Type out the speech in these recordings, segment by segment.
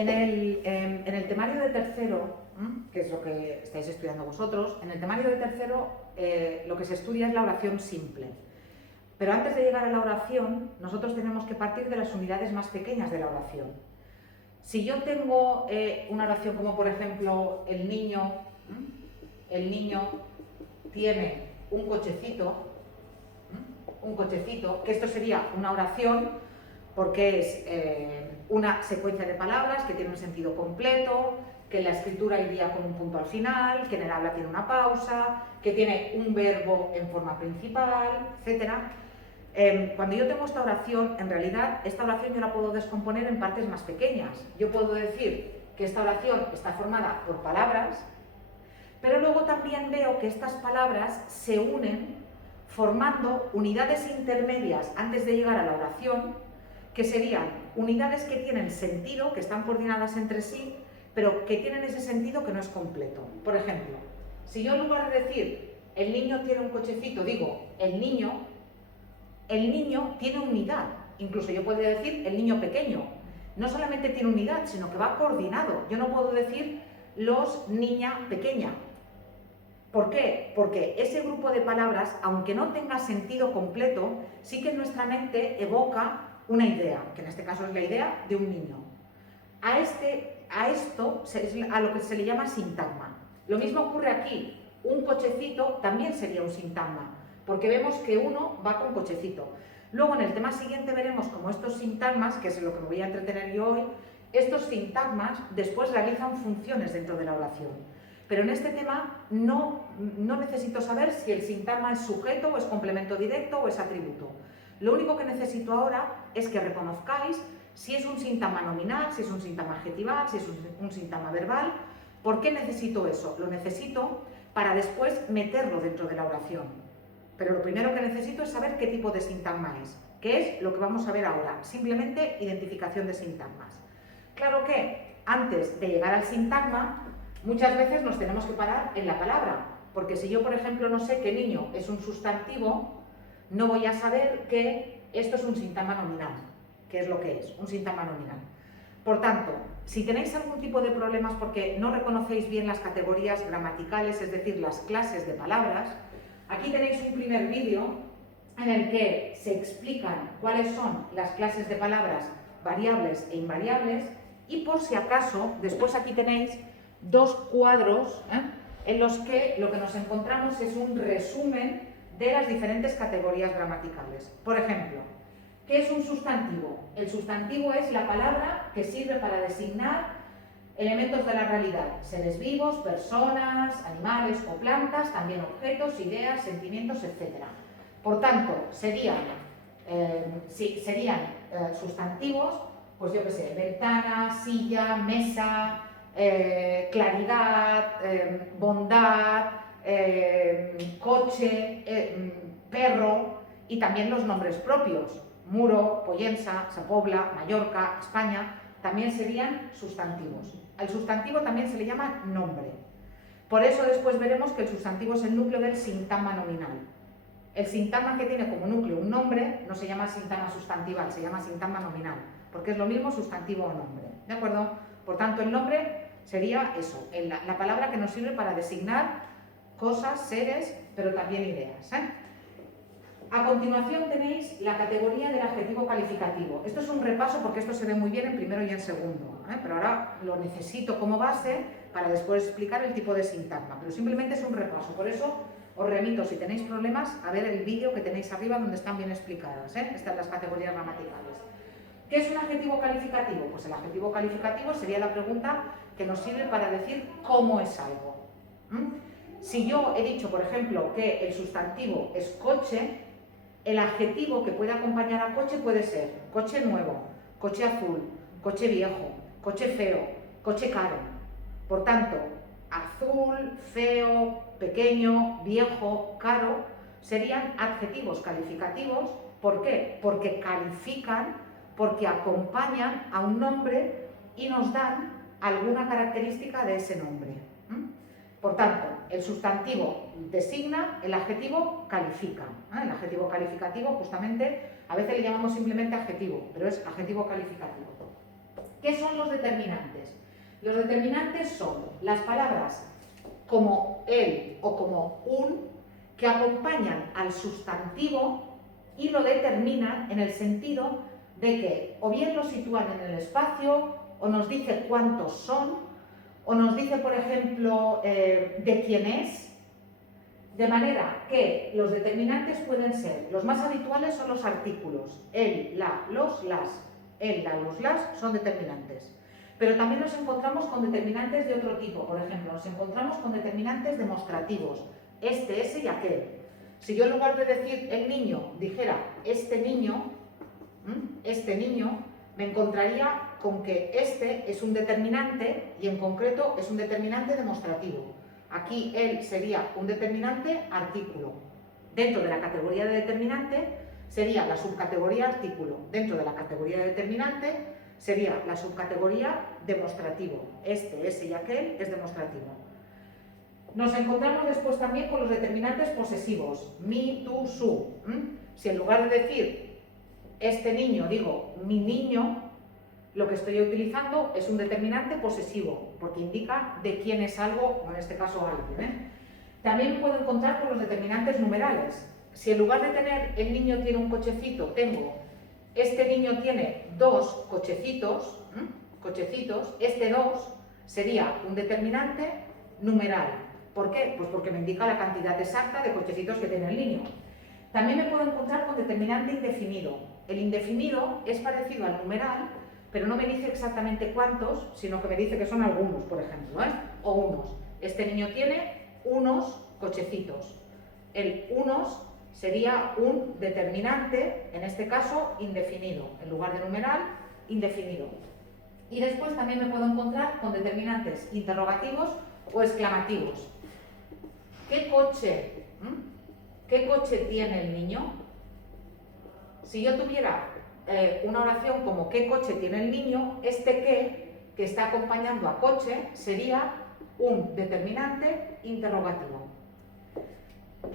en el temario de tercero, que es lo que estáis estudiando vosotros, en el temario de tercero lo que se estudia es la oración simple. Pero antes de llegar a la oración, nosotros tenemos que partir de las unidades más pequeñas de la oración. Si yo tengo una oración como, por ejemplo, el niño tiene un cochecito, que esto sería una oración porque es una secuencia de palabras que tiene un sentido completo, que en la escritura iría con un punto al final, que en el habla tiene una pausa, que tiene un verbo en forma principal, etc. Cuando yo tengo esta oración, en realidad, esta oración yo la puedo descomponer en partes más pequeñas. Yo puedo decir que esta oración está formada por palabras, pero luego también veo que estas palabras se unen formando unidades intermedias antes de llegar a la oración, que serían unidades que tienen sentido, que están coordinadas entre sí, pero que tienen ese sentido que no es completo. Por ejemplo, si yo en lugar de decir el niño tiene un cochecito, digo el niño tiene unidad. Incluso yo puedo decir el niño pequeño. No solamente tiene unidad, sino que va coordinado. Yo no puedo decir los niña pequeña. ¿Por qué? Porque ese grupo de palabras, aunque no tenga sentido completo, sí que en nuestra mente evoca una idea, que en este caso es la idea de un niño. A esto a lo que se le llama sintagma. Lo mismo ocurre aquí. Un cochecito también sería un sintagma, porque vemos que uno va con cochecito. Luego en el tema siguiente veremos cómo estos sintagmas, que es en lo que me voy a entretener yo hoy, estos sintagmas después realizan funciones dentro de la oración. Pero en este tema no necesito saber si el sintagma es sujeto o es complemento directo o es atributo. Lo único que necesito ahora es que reconozcáis si es un sintagma nominal, si es un sintagma adjetival, si es un sintagma verbal. ¿Por qué necesito eso? Lo necesito para después meterlo dentro de la oración. Pero lo primero que necesito es saber qué tipo de sintagma es, que es lo que vamos a ver ahora, simplemente identificación de sintagmas. Claro que antes de llegar al sintagma, muchas veces nos tenemos que parar en la palabra, porque si yo, por ejemplo, no sé que niño es un sustantivo, no voy a saber que esto es un sintagma nominal, que es lo que es, un sintagma nominal. Por tanto, si tenéis algún tipo de problemas porque no reconocéis bien las categorías gramaticales, es decir, las clases de palabras, aquí tenéis un primer vídeo en el que se explican cuáles son las clases de palabras variables e invariables y por si acaso, después aquí tenéis dos cuadros en los que lo que nos encontramos es un resumen de las diferentes categorías gramaticales. Por ejemplo, ¿qué es un sustantivo? El sustantivo es la palabra que sirve para designar elementos de la realidad, seres vivos, personas, animales o plantas, también objetos, ideas, sentimientos, etc. Por tanto, serían sustantivos, pues yo qué sé, ventana, silla, mesa, claridad, bondad, coche, perro y también los nombres propios, Muro, Pollensa, Sa Pobla, Mallorca, España, también serían sustantivos. Al sustantivo también se le llama nombre. Por eso después veremos que el sustantivo es el núcleo del sintagma nominal. El sintagma que tiene como núcleo un nombre no se llama sintagma sustantival, se llama sintagma nominal, porque es lo mismo sustantivo o nombre. ¿De acuerdo? Por tanto, el nombre sería eso, la palabra que nos sirve para designar cosas, seres, pero también ideas. A continuación tenéis la categoría del adjetivo calificativo. Esto es un repaso porque esto se ve muy bien en primero y en segundo, pero ahora lo necesito como base para después explicar el tipo de sintagma, pero simplemente es un repaso. Por eso os remito, si tenéis problemas, a ver el vídeo que tenéis arriba donde están bien explicadas, estas las categorías gramaticales. ¿Qué es un adjetivo calificativo? Pues el adjetivo calificativo sería la pregunta que nos sirve para decir cómo es algo. Si yo he dicho, por ejemplo, que el sustantivo es coche, el adjetivo que puede acompañar a coche puede ser coche nuevo, coche azul, coche viejo, coche feo, coche caro. Por tanto, azul, feo, pequeño, viejo, caro serían adjetivos calificativos. ¿Por qué? Porque califican, porque acompañan a un nombre y nos dan alguna característica de ese nombre. Por tanto, el sustantivo designa, el adjetivo califica. El adjetivo calificativo, justamente, a veces le llamamos simplemente adjetivo, pero es adjetivo calificativo. ¿Qué son los determinantes? Los determinantes son las palabras como el o como un que acompañan al sustantivo y lo determinan en el sentido de que o bien lo sitúan en el espacio, o nos dice cuántos son, o nos dice, por ejemplo, de quién es. De manera que los determinantes pueden ser, los más habituales son los artículos, el, la, los, las. El, la, los, las son determinantes. Pero también nos encontramos con determinantes de otro tipo. Por ejemplo, nos encontramos con determinantes demostrativos, este, ese y aquel. Si yo en lugar de decir el niño dijera este niño, me encontraría con que este es un determinante y en concreto es un determinante demostrativo. Aquí él sería un determinante artículo. Dentro de la categoría de determinante sería la subcategoría artículo. Dentro de la categoría de determinante sería la subcategoría demostrativo. Este, ese y aquel es demostrativo. Nos encontramos después también con los determinantes posesivos. Mi, tú, su. Si en lugar de decir este niño digo mi niño, lo que estoy utilizando es un determinante posesivo, porque indica de quién es algo, o en este caso alguien. También me puedo encontrar con los determinantes numerales. Si en lugar de tener el niño tiene un cochecito, tengo este niño tiene dos cochecitos, este 2 sería un determinante numeral. ¿Por qué? Pues porque me indica la cantidad exacta de cochecitos que tiene el niño. También me puedo encontrar con determinante indefinido. El indefinido es parecido al numeral, pero no me dice exactamente cuántos, sino que me dice que son algunos, por ejemplo, o unos. Este niño tiene unos cochecitos. El unos sería un determinante, en este caso indefinido, en lugar de numeral, indefinido. Y después también me puedo encontrar con determinantes interrogativos o exclamativos. ¿Qué coche tiene el niño? Si yo tuviera una oración como ¿qué coche tiene el niño? Este que está acompañando a coche sería un determinante interrogativo.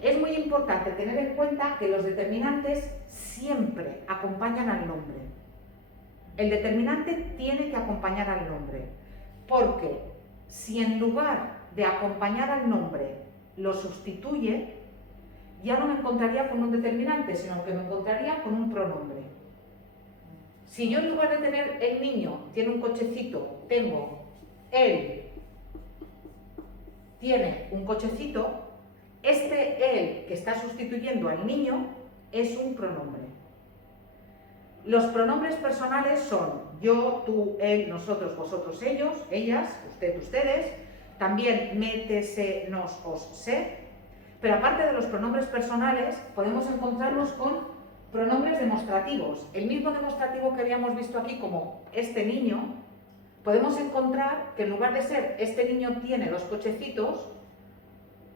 Es muy importante tener en cuenta que los determinantes siempre acompañan al nombre. El determinante tiene que acompañar al nombre, porque si en lugar de acompañar al nombre lo sustituye, ya no me encontraría con un determinante, sino que me encontraría con un pronombre. Si yo en lugar de tener el niño tiene un cochecito, tengo él tiene un cochecito, este él que está sustituyendo al niño es un pronombre. Los pronombres personales son yo, tú, él, nosotros, vosotros, ellos, ellas, usted, ustedes, también me, te, se, nos, os, se. Pero aparte de los pronombres personales, podemos encontrarnos con pronombres demostrativos. El mismo demostrativo que habíamos visto aquí como este niño, podemos encontrar que en lugar de ser este niño tiene dos cochecitos,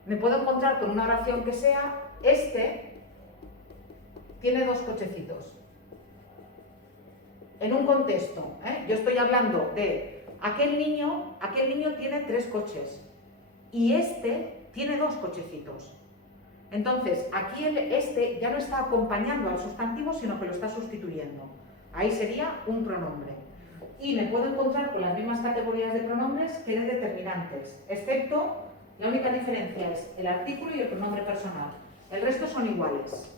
me puedo encontrar con una oración que sea este tiene dos cochecitos. En un contexto, yo estoy hablando de aquel niño tiene 3 coches y este tiene 2 cochecitos. Entonces, aquí este ya no está acompañando al sustantivo, sino que lo está sustituyendo. Ahí sería un pronombre. Y me puedo encontrar con las mismas categorías de pronombres que de determinantes, excepto la única diferencia es el artículo y el pronombre personal. El resto son iguales.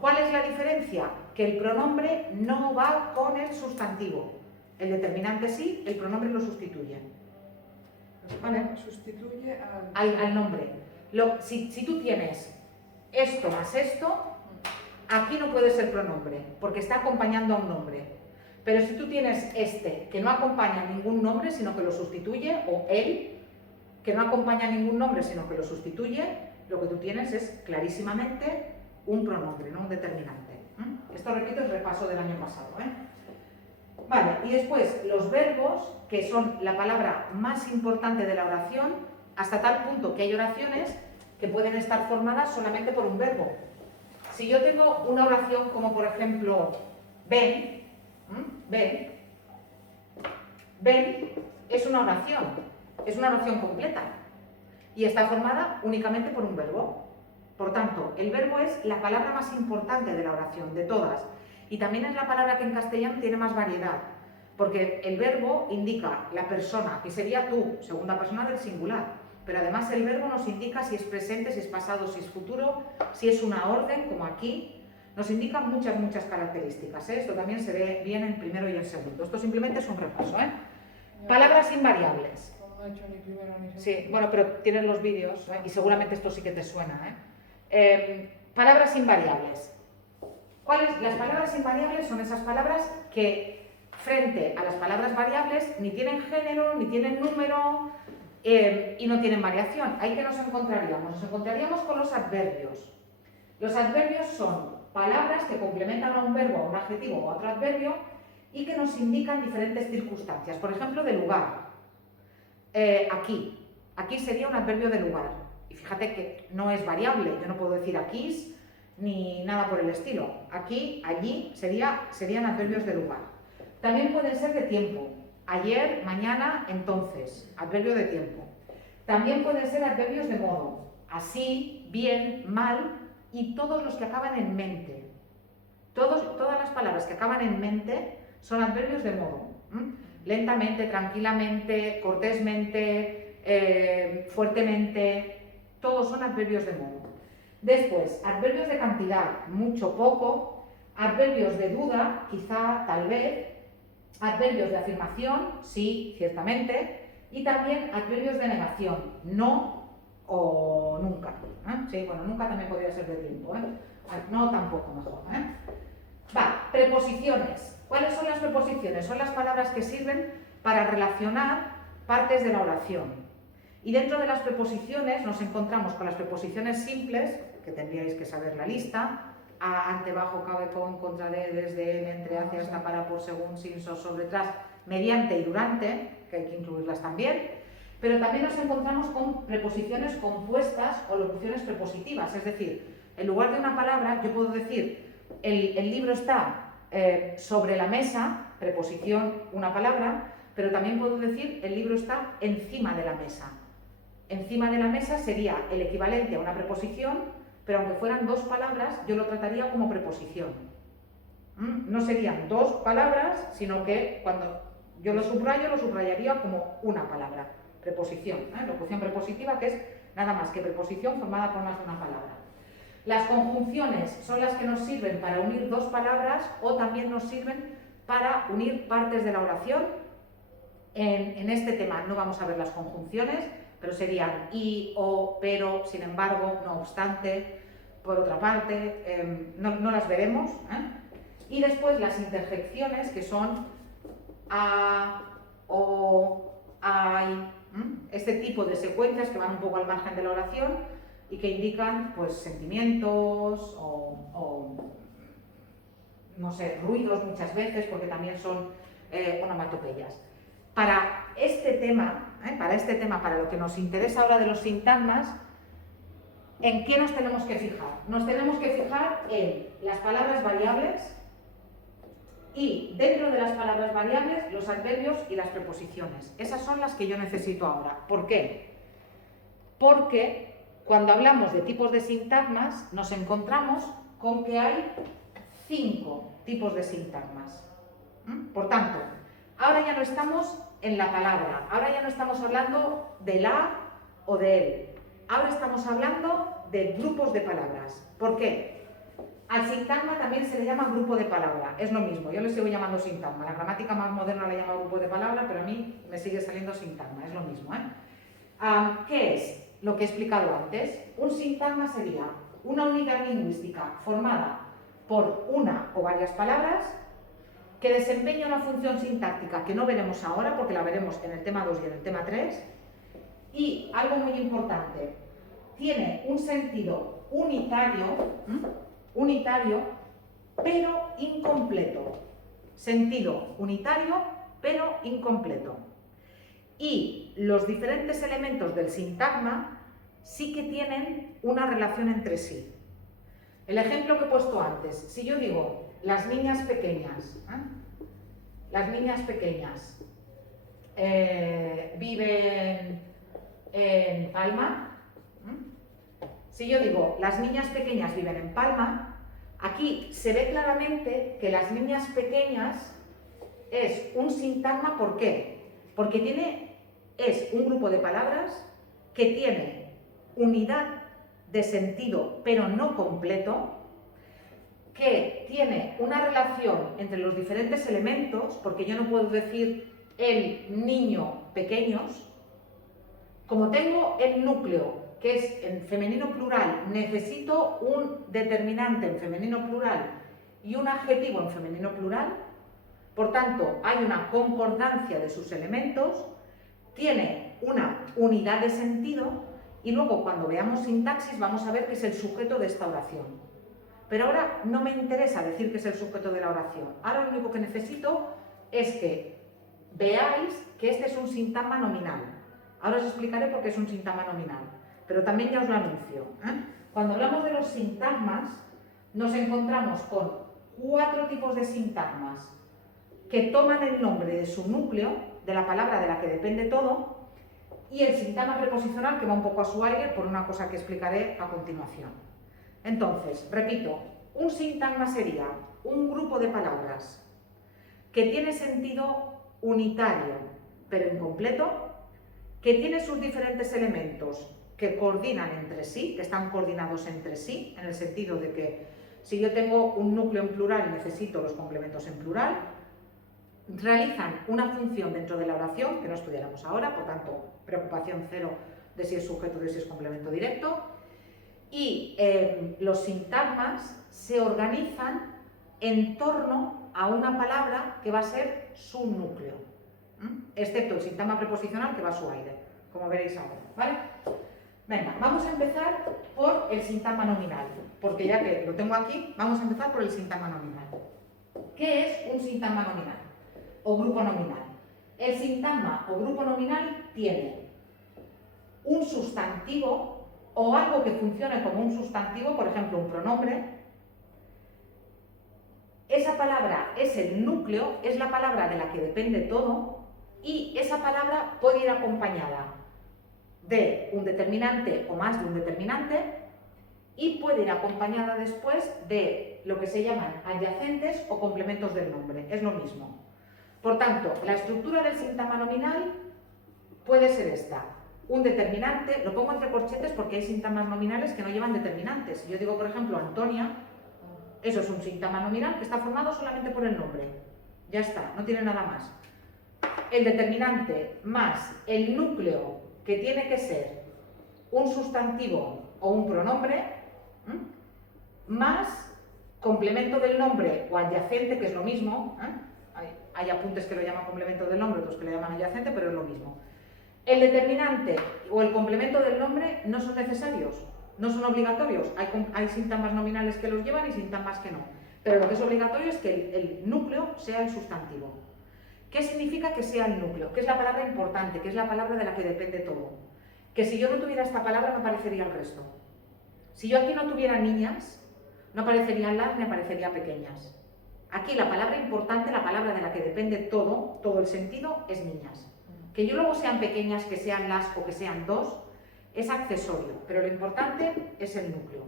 ¿Cuál es la diferencia? Que el pronombre no va con el sustantivo. El determinante sí, el pronombre lo sustituye. ¿Vale? Sustituye al nombre. Si tú tienes esto más esto, aquí no puede ser pronombre, porque está acompañando a un nombre. Pero si tú tienes este, que no acompaña a ningún nombre, sino que lo sustituye, o él, que no acompaña a ningún nombre, sino que lo sustituye, lo que tú tienes es clarísimamente un pronombre, no un determinante. Esto, repito, es repaso del año pasado. Vale, y después los verbos, que son la palabra más importante de la oración, hasta tal punto que hay oraciones que pueden estar formadas solamente por un verbo. Si yo tengo una oración como, por ejemplo, ven, es una oración completa y está formada únicamente por un verbo. Por tanto, el verbo es la palabra más importante de la oración, de todas, y también es la palabra que en castellano tiene más variedad, porque el verbo indica la persona, que sería tú, segunda persona del singular, pero además el verbo nos indica si es presente, si es pasado, si es futuro, si es una orden, como aquí, nos indica muchas características, ¿eh? Esto también se ve bien en primero y en segundo, esto simplemente es un repaso, ¿eh? Palabras invariables. No he hecho ni primero ni segundo. Sí, bueno, pero tienes los vídeos, ¿eh? Y seguramente esto sí que te suena, palabras invariables. Las palabras invariables son esas palabras que frente a las palabras variables ni tienen género, ni tienen número y no tienen variación. ¿Ahí que nos encontraríamos? Nos encontraríamos con los adverbios. Los adverbios son palabras que complementan a un verbo, a un adjetivo o a otro adverbio y que nos indican diferentes circunstancias. Por ejemplo, de lugar. Aquí sería un adverbio de lugar. Y fíjate que no es variable, yo no puedo decir aquí ni nada por el estilo. Aquí, allí serían adverbios de lugar. También pueden ser de tiempo. Ayer, mañana, entonces. Adverbio de tiempo. También pueden ser adverbios de modo. Así, bien, mal y todos los que acaban en mente. Todas las palabras que acaban en mente son adverbios de modo. Lentamente, tranquilamente, cortésmente, fuertemente, todos son adverbios de modo. Después, adverbios de cantidad, mucho, poco, adverbios de duda, quizá, tal vez, adverbios de afirmación, sí, ciertamente, y también adverbios de negación, no o nunca. Sí, bueno, nunca también podría ser de tiempo, no tampoco mejor. Preposiciones. ¿Cuáles son las preposiciones? Son las palabras que sirven para relacionar partes de la oración. Y dentro de las preposiciones nos encontramos con las preposiciones simples, que tendríais que saber la lista: a, ante, bajo, cabe, con, contra, de, desde, en, entre, hacia, hasta, para, por, según, sin, sobre, tras, mediante y durante, que hay que incluirlas también. Pero también nos encontramos con preposiciones compuestas o locuciones prepositivas, es decir, en lugar de una palabra yo puedo decir el libro está sobre la mesa, preposición, una palabra, pero también puedo decir el libro está encima de la mesa. Encima de la mesa sería el equivalente a una preposición, pero aunque fueran dos palabras, yo lo trataría como preposición. No serían dos palabras, sino que cuando yo lo subrayaría como una palabra. Preposición, locución prepositiva, que es nada más que preposición formada por más de una palabra. Las conjunciones son las que nos sirven para unir dos palabras o también nos sirven para unir partes de la oración. En este tema no vamos a ver las conjunciones, pero serían y, o, pero, sin embargo, no obstante, por otra parte, no las veremos. Y después las interjecciones, que son a, o, ay, este tipo de secuencias que van un poco al margen de la oración y que indican pues sentimientos o no sé, ruidos muchas veces, porque también son onomatopeyas. Para este tema, para lo que nos interesa ahora de los sintagmas, ¿en qué nos tenemos que fijar? Nos tenemos que fijar en las palabras variables y dentro de las palabras variables los adverbios y las preposiciones. Esas son las que yo necesito ahora. ¿Por qué? Porque cuando hablamos de tipos de sintagmas nos encontramos con que hay 5 tipos de sintagmas. Por tanto, ahora ya no estamos en la palabra, ahora ya no estamos hablando de la o de él, ahora estamos hablando de grupos de palabras. ¿Por qué? Al sintagma también se le llama grupo de palabra, es lo mismo, yo le sigo llamando sintagma, la gramática más moderna le llama grupo de palabra, pero a mí me sigue saliendo sintagma, es lo mismo. ¿Qué es lo que he explicado antes? Un sintagma sería una unidad lingüística formada por una o varias palabras que desempeña una función sintáctica que no veremos ahora porque la veremos en el tema 2 y en el tema 3, y algo muy importante, tiene un sentido unitario pero incompleto. Sentido unitario pero incompleto. Y los diferentes elementos del sintagma sí que tienen una relación entre sí. El ejemplo que he puesto antes, si yo digo las niñas pequeñas viven en Palma, si yo digo las niñas pequeñas viven en Palma, aquí se ve claramente que las niñas pequeñas es un sintagma, ¿por qué? Porque es un grupo de palabras que tiene unidad de sentido, pero no completo, que tiene una relación entre los diferentes elementos, porque yo no puedo decir el niño pequeños. Como tengo el núcleo, que es en femenino plural, necesito un determinante en femenino plural y un adjetivo en femenino plural. Por tanto, hay una concordancia de sus elementos, tiene una unidad de sentido y luego cuando veamos sintaxis vamos a ver que es el sujeto de esta oración. Pero ahora no me interesa decir que es el sujeto de la oración. Ahora lo único que necesito es que veáis que este es un sintagma nominal. Ahora os explicaré por qué es un sintagma nominal, pero también ya os lo anuncio. Cuando hablamos de los sintagmas, nos encontramos con 4 tipos de sintagmas que toman el nombre de su núcleo, de la palabra de la que depende todo, y el sintagma preposicional que va un poco a su aire por una cosa que explicaré a continuación. Entonces, repito, un sintagma sería un grupo de palabras que tiene sentido unitario, pero incompleto, que tiene sus diferentes elementos que coordinan entre sí, que están coordinados entre sí, en el sentido de que si yo tengo un núcleo en plural y necesito los complementos en plural, realizan una función dentro de la oración, que no estudiaremos ahora, por tanto, preocupación cero de si es sujeto, de si es complemento directo, y los sintagmas se organizan en torno a una palabra que va a ser su núcleo, excepto el sintagma preposicional que va a su aire, como veréis ahora, ¿vale? Venga, vamos a empezar por el sintagma nominal, porque ya que lo tengo aquí, vamos a empezar por el sintagma nominal. ¿Qué es un sintagma nominal o grupo nominal? El sintagma o grupo nominal tiene un sustantivo o algo que funcione como un sustantivo, por ejemplo, un pronombre. Esa palabra es el núcleo, es la palabra de la que depende todo, y esa palabra puede ir acompañada de un determinante o más de un determinante y puede ir acompañada después de lo que se llaman adyacentes o complementos del nombre, es lo mismo. Por tanto, la estructura del sintagma nominal puede ser esta: un determinante, lo pongo entre corchetes porque hay sintagmas nominales que no llevan determinantes. Si yo digo, por ejemplo, Antonia, eso es un sintagma nominal que está formado solamente por el nombre. Ya está, no tiene nada más. El determinante más el núcleo, que tiene que ser un sustantivo o un pronombre, más complemento del nombre o adyacente, que es lo mismo. Hay apuntes que lo llaman complemento del nombre, otros que lo llaman adyacente, pero es lo mismo. El determinante o el complemento del nombre no son necesarios, no son obligatorios. Hay sintagmas nominales que los llevan y sintagmas que no. Pero lo que es obligatorio es que el núcleo sea el sustantivo. ¿Qué significa que sea el núcleo? Que es la palabra importante, que es la palabra de la que depende todo. Que si yo no tuviera esta palabra, no aparecería el resto. Si yo aquí no tuviera niñas, no aparecerían las ni aparecería pequeñas. Aquí la palabra importante, la palabra de la que depende todo el sentido, es niñas. Que yo luego sean pequeñas, que sean las o que sean dos, es accesorio, pero lo importante es el núcleo.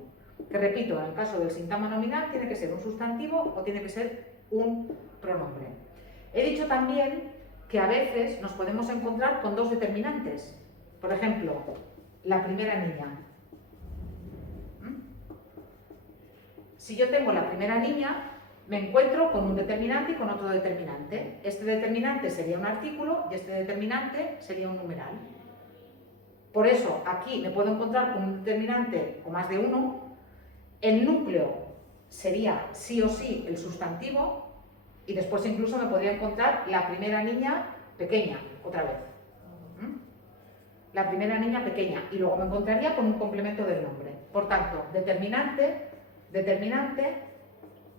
Que repito, en el caso del sintagma nominal tiene que ser un sustantivo o tiene que ser un pronombre. He dicho también que a veces nos podemos encontrar con dos determinantes. Por ejemplo, la primera niña. Si yo tengo la primera niña, me encuentro con un determinante y con otro determinante. Este determinante sería un artículo y este determinante sería un numeral. Por eso, aquí me puedo encontrar con un determinante o más de uno. El núcleo sería sí o sí el sustantivo y después incluso me podría encontrar la primera niña pequeña, otra vez. La primera niña pequeña. Y luego me encontraría con un complemento del nombre. Por tanto, determinante,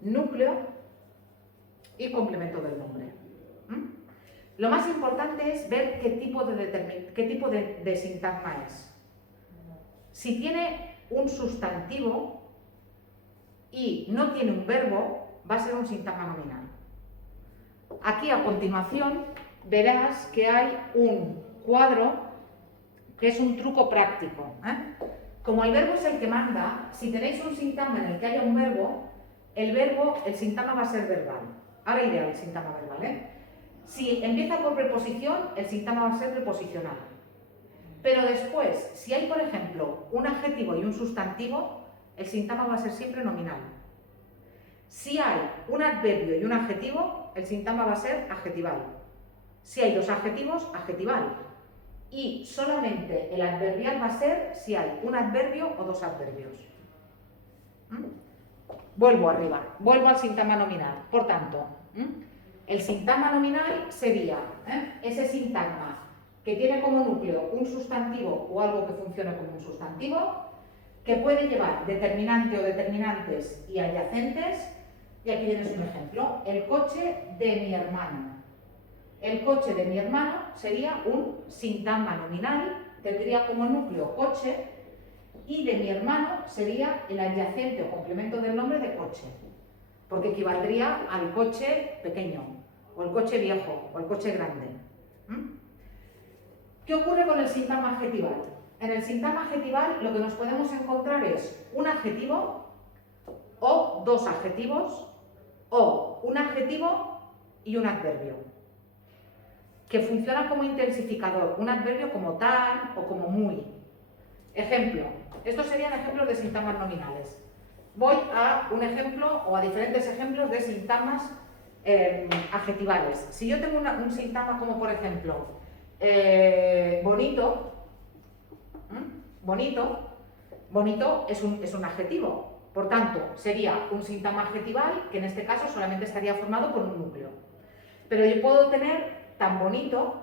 núcleo y complemento del nombre. Lo más importante es ver qué tipo de sintagma es. Si tiene un sustantivo y no tiene un verbo, va a ser un sintagma nominal. Aquí a continuación verás que hay un cuadro que es un truco práctico. Como el verbo es el que manda, si tenéis un sintagma en el que haya un verbo, el sintagma va a ser verbal. Ahora iré al sintagma verbal. Si empieza por preposición, el sintagma va a ser preposicional. Pero después, si hay, por ejemplo, un adjetivo y un sustantivo, el sintagma va a ser siempre nominal. Si hay un adverbio y un adjetivo, el sintagma va a ser adjetival. Si hay dos adjetivos, adjetival. Y solamente el adverbial va a ser si hay un adverbio o dos adverbios. Vuelvo arriba, vuelvo al sintagma nominal. Por tanto, el sintagma nominal sería ese sintagma que tiene como núcleo un sustantivo o algo que funcione como un sustantivo, que puede llevar determinante o determinantes y adyacentes. Y aquí tienes un ejemplo: el coche de mi hermano. El coche de mi hermano sería un sintagma nominal, tendría como núcleo coche, y de mi hermano sería el adyacente o complemento del nombre de coche, porque equivaldría al coche pequeño, o el coche viejo, o el coche grande. ¿Qué ocurre con el sintagma adjetival? En el sintagma adjetival lo que nos podemos encontrar es un adjetivo o dos adjetivos o un adjetivo y un adverbio, que funciona como intensificador, un adverbio como tan o como muy. Ejemplo, estos serían ejemplos de sintagmas nominales. Voy a un ejemplo o a diferentes ejemplos de sintagmas adjetivales. Si yo tengo un sintagma como, por ejemplo, bonito, bonito es un adjetivo. Por tanto, sería un sintagma adjetival que en este caso solamente estaría formado por un núcleo. Pero yo puedo tener tan bonito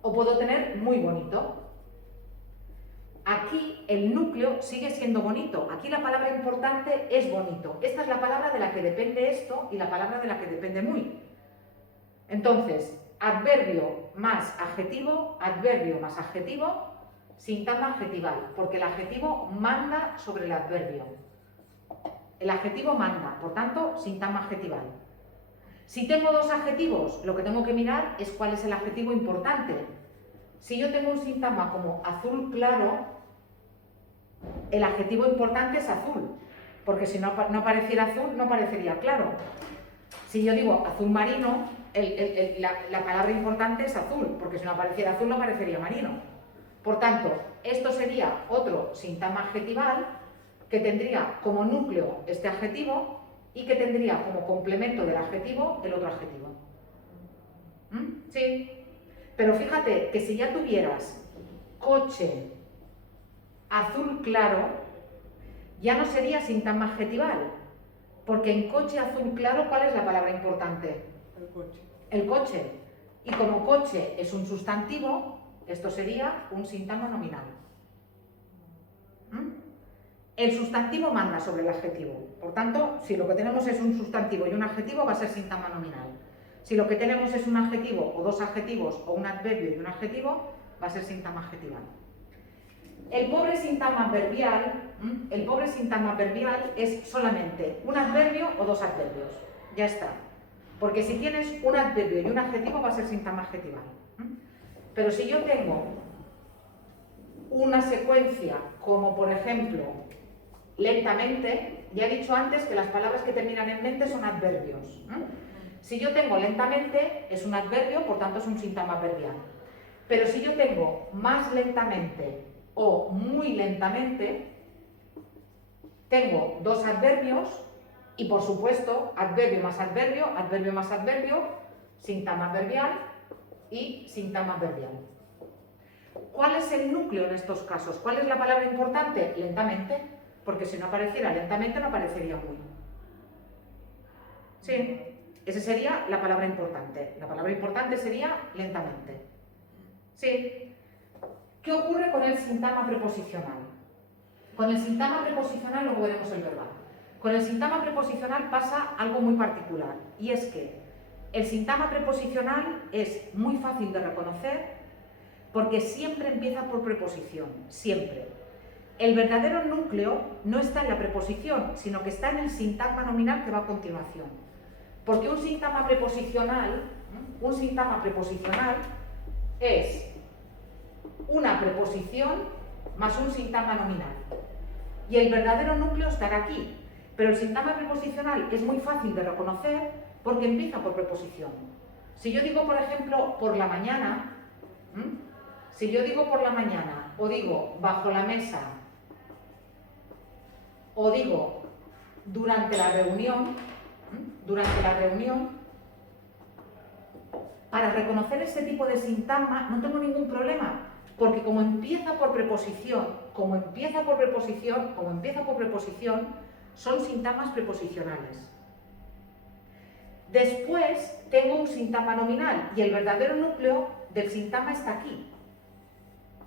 o puedo tener muy bonito. Aquí el núcleo sigue siendo bonito. Aquí la palabra importante es bonito. Esta es la palabra de la que depende esto y la palabra de la que depende muy. Entonces, adverbio más adjetivo, sintagma adjetival, porque el adjetivo manda sobre el adverbio. El adjetivo manda, por tanto, sintagma adjetival. Si tengo dos adjetivos, lo que tengo que mirar es cuál es el adjetivo importante. Si yo tengo un sintagma como azul claro, el adjetivo importante es azul, porque si no apareciera azul, no parecería claro. Si yo digo azul marino, la palabra importante es azul, porque si no apareciera azul, no parecería marino. Por tanto, esto sería otro sintagma adjetival que tendría como núcleo este adjetivo y que tendría como complemento del adjetivo el otro adjetivo. ¿Sí? Pero fíjate que si ya tuvieras coche azul claro, ya no sería sintagma adjetival, porque en coche azul claro, ¿cuál es la palabra importante? El coche. El coche. Y como coche es un sustantivo, esto sería un sintagma nominal. El sustantivo manda sobre el adjetivo. Por tanto, si lo que tenemos es un sustantivo y un adjetivo, va a ser sintagma nominal. Si lo que tenemos es un adjetivo o dos adjetivos o un adverbio y un adjetivo, va a ser sintagma adjetival. El pobre sintagma adverbial es solamente un adverbio o dos adverbios. Ya está. Porque si tienes un adverbio y un adjetivo, va a ser sintagma adjetival. Pero si yo tengo una secuencia como, por ejemplo, lentamente, ya he dicho antes que las palabras que terminan en mente son adverbios. Si yo tengo lentamente, es un adverbio, por tanto es un sintagma adverbial. Pero si yo tengo más lentamente o muy lentamente, tengo dos adverbios y, por supuesto, adverbio más adverbio, sintagma adverbial y sintagma adverbial. ¿Cuál es el núcleo en estos casos? ¿Cuál es la palabra importante? Lentamente, porque si no apareciera lentamente no aparecería muy. Sí, esa sería la palabra importante. La palabra importante sería lentamente. Sí. ¿Qué ocurre con el sintagma preposicional? Con el sintagma preposicional luego veremos el verbal. Con el sintagma preposicional pasa algo muy particular, y es que el sintagma preposicional es muy fácil de reconocer porque siempre empieza por preposición, siempre. El verdadero núcleo no está en la preposición, sino que está en el sintagma nominal que va a continuación. Porque un sintagma preposicional es una preposición más un sintagma nominal. Y el verdadero núcleo estará aquí. Pero el sintagma preposicional es muy fácil de reconocer porque empieza por preposición. Si yo digo, por ejemplo, por la mañana, si yo digo por la mañana, o digo bajo la mesa, o digo durante la reunión, para reconocer ese tipo de sintagma no tengo ningún problema, porque como empieza por preposición, son sintagmas preposicionales. Después tengo un sintagma nominal y el verdadero núcleo del sintagma está aquí.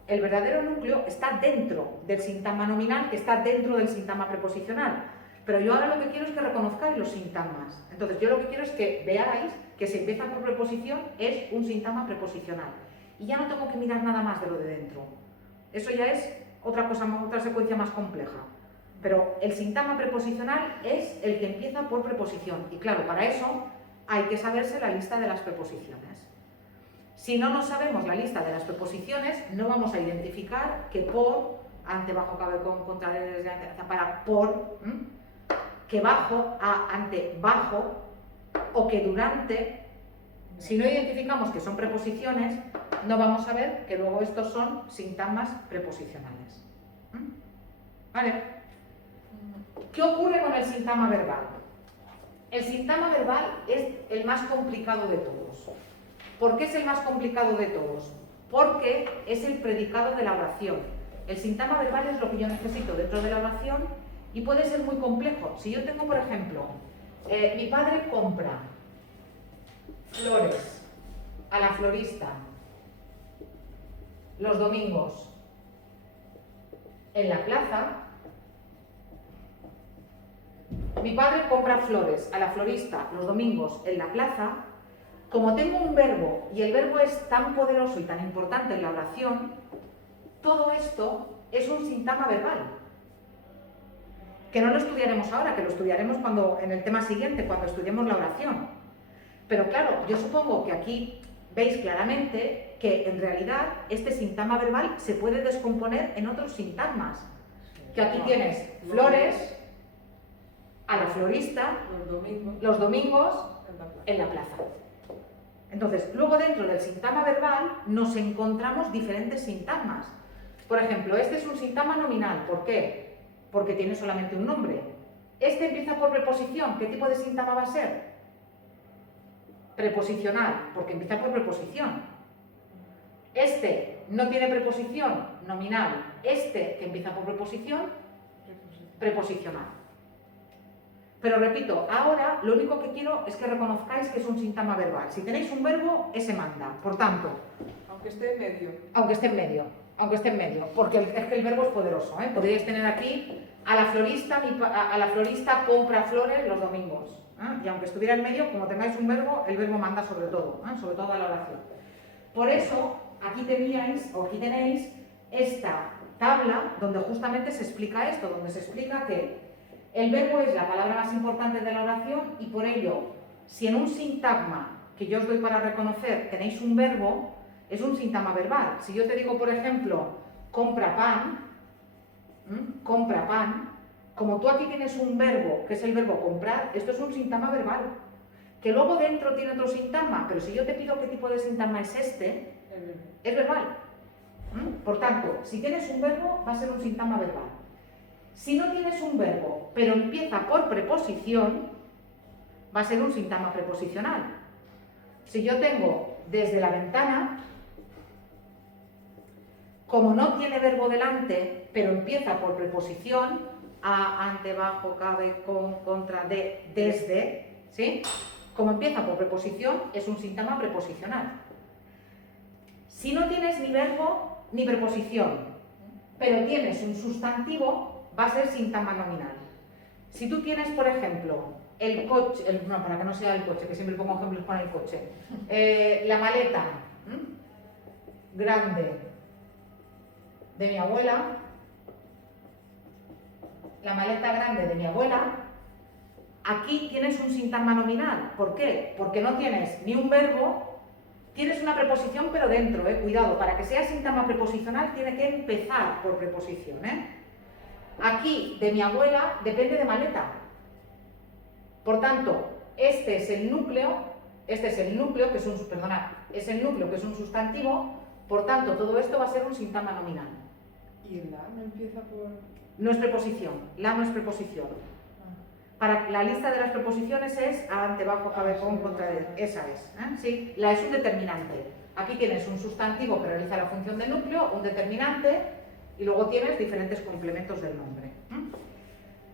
El verdadero núcleo está dentro del sintagma nominal, que está dentro del sintagma preposicional. Pero yo ahora lo que quiero es que reconozcáis los sintagmas. Entonces yo lo que quiero es que veáis que si empieza por preposición es un sintagma preposicional. Y ya no tengo que mirar nada más de lo de dentro. Eso ya es otra cosa, otra secuencia más compleja. Pero el sintagma preposicional es el que empieza por preposición. Y claro, para eso hay que saberse la lista de las preposiciones. Si no nos sabemos la lista de las preposiciones, no vamos a identificar que por, ante, bajo, cabe, con, contra, desde, ante, para, por, que bajo, a, ante, bajo, o que durante. Si no identificamos que son preposiciones, no vamos a ver que luego estos son sintagmas preposicionales. ¿Vale? ¿Qué ocurre con el sintagma verbal? El sintagma verbal es el más complicado de todos. ¿Por qué es el más complicado de todos? Porque es el predicado de la oración. El sintagma verbal es lo que yo necesito dentro de la oración y puede ser muy complejo. Si yo tengo, por ejemplo, mi padre compra flores a la florista los domingos en la plaza. Mi padre compra flores a la florista los domingos en la plaza. Como tengo un verbo y el verbo es tan poderoso y tan importante en la oración, todo esto es un sintagma verbal. Que no lo estudiaremos ahora, que lo estudiaremos en el tema siguiente, cuando estudiemos la oración. Pero claro, yo supongo que aquí veis claramente que en realidad este sintagma verbal se puede descomponer en otros sintagmas. Que aquí tienes flores a la florista los domingos en la plaza. Entonces, luego dentro del sintagma verbal nos encontramos diferentes sintagmas. Por ejemplo, este es un sintagma nominal. ¿Por qué? Porque tiene solamente un nombre. Este empieza por preposición. ¿Qué tipo de sintagma va a ser? Preposicional, porque empieza por preposición. Este no tiene preposición, nominal. Este que empieza por preposición, preposicional. Pero repito, ahora lo único que quiero es que reconozcáis que es un sintagma verbal. Si tenéis un verbo, ese manda. Por tanto, aunque esté en medio. Aunque esté en medio, porque es que el verbo es poderoso, ¿eh? Podríais tener aquí a la florista compra flores los domingos, ¿eh? Y aunque estuviera en medio, como tengáis un verbo, el verbo manda sobre todo a la oración. Por eso, aquí tenéis esta tabla donde justamente se explica esto, donde se explica que el verbo es la palabra más importante de la oración y por ello, si en un sintagma que yo os doy para reconocer tenéis un verbo, es un sintagma verbal. Si yo te digo, por ejemplo, compra pan, como tú aquí tienes un verbo, que es el verbo comprar, esto es un sintagma verbal. Que luego dentro tiene otro sintagma, pero si yo te pido qué tipo de sintagma es este, es verbal. Por tanto, si tienes un verbo, va a ser un sintagma verbal. Si no tienes un verbo, pero empieza por preposición, va a ser un sintagma preposicional. Si yo tengo desde la ventana, como no tiene verbo delante, pero empieza por preposición, a, ante, bajo, cabe, con, contra, de, desde, ¿sí? Como empieza por preposición, es un sintagma preposicional. Si no tienes ni verbo ni preposición, pero tienes un sustantivo, va a ser sintagma nominal. Si tú tienes, por ejemplo, el coche, no, para que no sea el coche, que siempre pongo ejemplos con el coche, la maleta grande de mi abuela, aquí tienes un sintagma nominal. ¿Por qué? Porque no tienes ni un verbo, tienes una preposición pero dentro, cuidado, para que sea sintagma preposicional tiene que empezar por preposición, Aquí, de mi abuela, depende de maleta. Por tanto, este es el núcleo Este es el núcleo, que es un, es el núcleo que es un sustantivo, por tanto, todo esto va a ser un sintagma nominal. ¿Y el la no empieza por...? No es preposición, la no es preposición. Para la lista de las preposiciones es ante, bajo, cabe, con, contra, esa es. Sí, la es un determinante. Aquí tienes un sustantivo que realiza la función de núcleo, un determinante, y luego tienes diferentes complementos del nombre.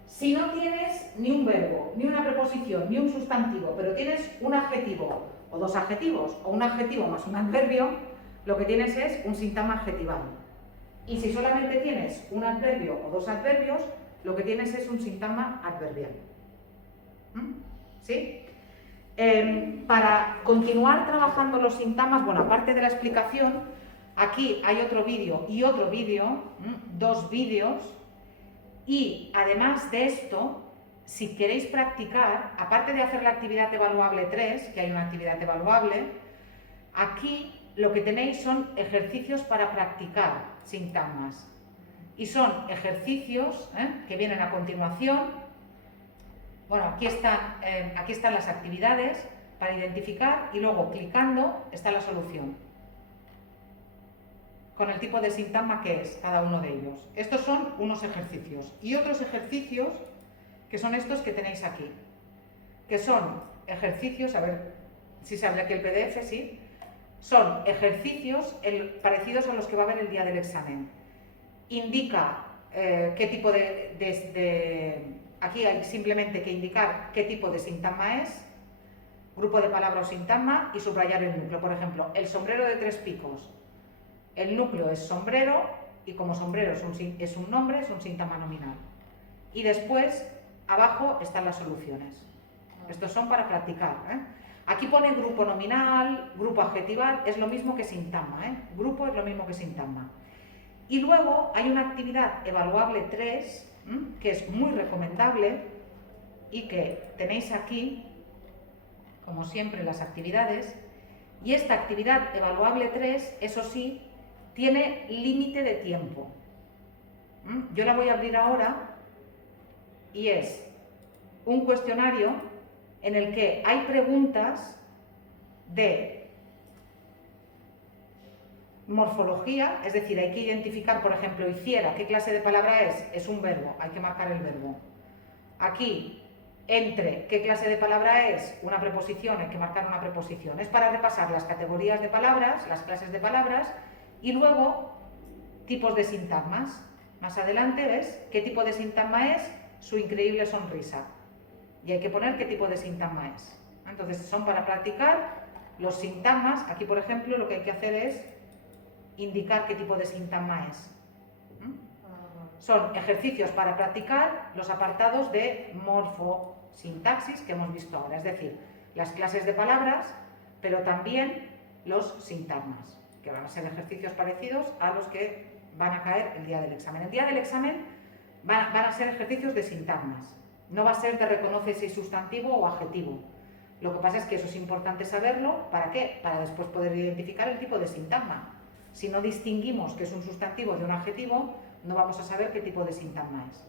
Si no tienes ni un verbo, ni una preposición, ni un sustantivo, pero tienes un adjetivo o dos adjetivos, o un adjetivo más un adverbio, lo que tienes es un sintagma adjetival. Y si solamente tienes un adverbio o dos adverbios, lo que tienes es un sintagma adverbial. ¿Sí? Para continuar trabajando los sintagmas, bueno, aparte de la explicación, aquí hay otro vídeo y otro vídeo, dos vídeos, y además de esto, si queréis practicar, aparte de hacer la actividad evaluable 3, que hay una actividad evaluable, aquí lo que tenéis son ejercicios para practicar sintagmas. Y son ejercicios que vienen a continuación. Bueno, aquí están las actividades para identificar y luego clicando está la solución. Con el tipo de sintagma que es cada uno de ellos. Estos son unos ejercicios. Y otros ejercicios que son estos que tenéis aquí. Que son ejercicios, a ver si se abre aquí el PDF, sí. Son ejercicios parecidos a los que va a haber el día del examen. Indica qué tipo aquí hay simplemente que indicar qué tipo de sintagma es, grupo de palabra o sintagma y subrayar el núcleo. Por ejemplo, el sombrero de 3 picos. El núcleo es sombrero y como sombrero es un nombre, es un sintagma nominal. Y después, abajo están las soluciones. Estos son para practicar. Aquí pone grupo nominal, grupo adjetival, es lo mismo que sintagma. Grupo es lo mismo que sintagma. Y luego hay una actividad evaluable 3, que es muy recomendable y que tenéis aquí, como siempre, las actividades. Y esta actividad evaluable 3, eso sí, tiene límite de tiempo. Yo la voy a abrir ahora y es un cuestionario en el que hay preguntas de morfología, es decir, hay que identificar, por ejemplo, hiciera, ¿qué clase de palabra es? Es un verbo, hay que marcar el verbo. Aquí, entre, ¿qué clase de palabra es? Una preposición, hay que marcar una preposición. Es para repasar las categorías de palabras, las clases de palabras, y luego tipos de sintagmas. Más adelante, ¿ves? ¿Qué tipo de sintagma es? Su increíble sonrisa. Y hay que poner qué tipo de sintagma es. Entonces, son para practicar los sintagmas. Aquí, por ejemplo, lo que hay que hacer es indicar qué tipo de sintagma es. Son ejercicios para practicar los apartados de morfosintaxis que hemos visto ahora, es decir, las clases de palabras, pero también los sintagmas, que van a ser ejercicios parecidos a los que van a caer el día del examen. El día del examen van a ser ejercicios de sintagmas, no va a ser de reconoce si es sustantivo o adjetivo. Lo que pasa es que eso es importante saberlo, ¿para qué? Para después poder identificar el tipo de sintagma. Si no distinguimos que es un sustantivo de un adjetivo, no vamos a saber qué tipo de sintagma es.